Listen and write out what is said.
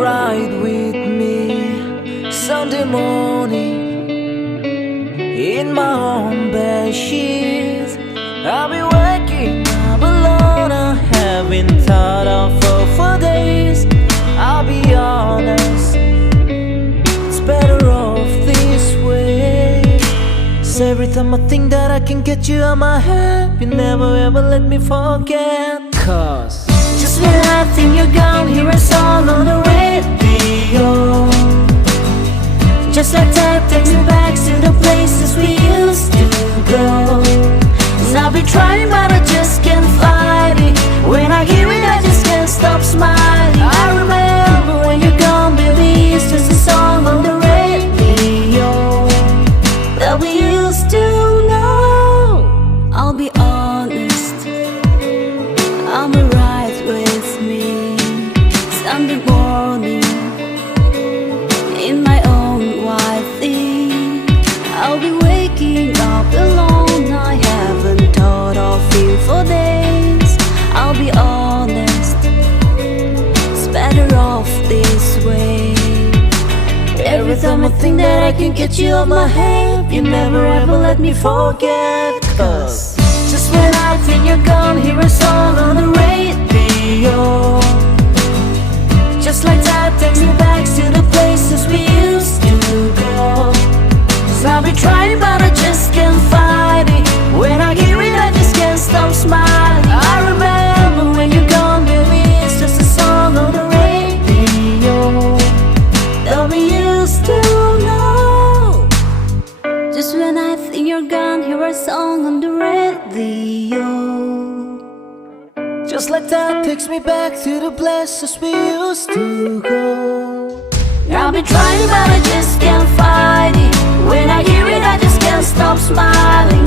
ride with me Sunday morning in my own bed sheets. I'll be waking up alone. I haven't thought of her for days. I'll be honest, it's better off this way. So every time I think that I can get you out my head, you never ever let me forget. Cause just when I think you're gone, hear a song on the radio. Just like that takes me back to the places we used to go. And I've been trying but I just can't fight it. When I hear it I just can't stop smiling. I remember when you're gone, baby, it's just a song on the radio that we used to know. I'll be honest, I'm right with me Sunday morning in my own white thing. I'll be waking up alone. I haven't thought of you for days. I'll be honest, it's better off this way. Every time I think that I can get you off my head, you never ever let me forget. Cause just when I think you're gone, hear a song on the radio. Just like that takes me back to the places we used to go. Cause I've been trying but I just can't fight it. When I hear it I just can't stop smiling. I remember when you're gone, baby, it's just a song on the radio that we used to know. Just when I think you're gone, hear a song on the radio. just like that takes me back to the places we used to go. I've been trying but I just can't fight it. When I hear it I just can't stop smiling.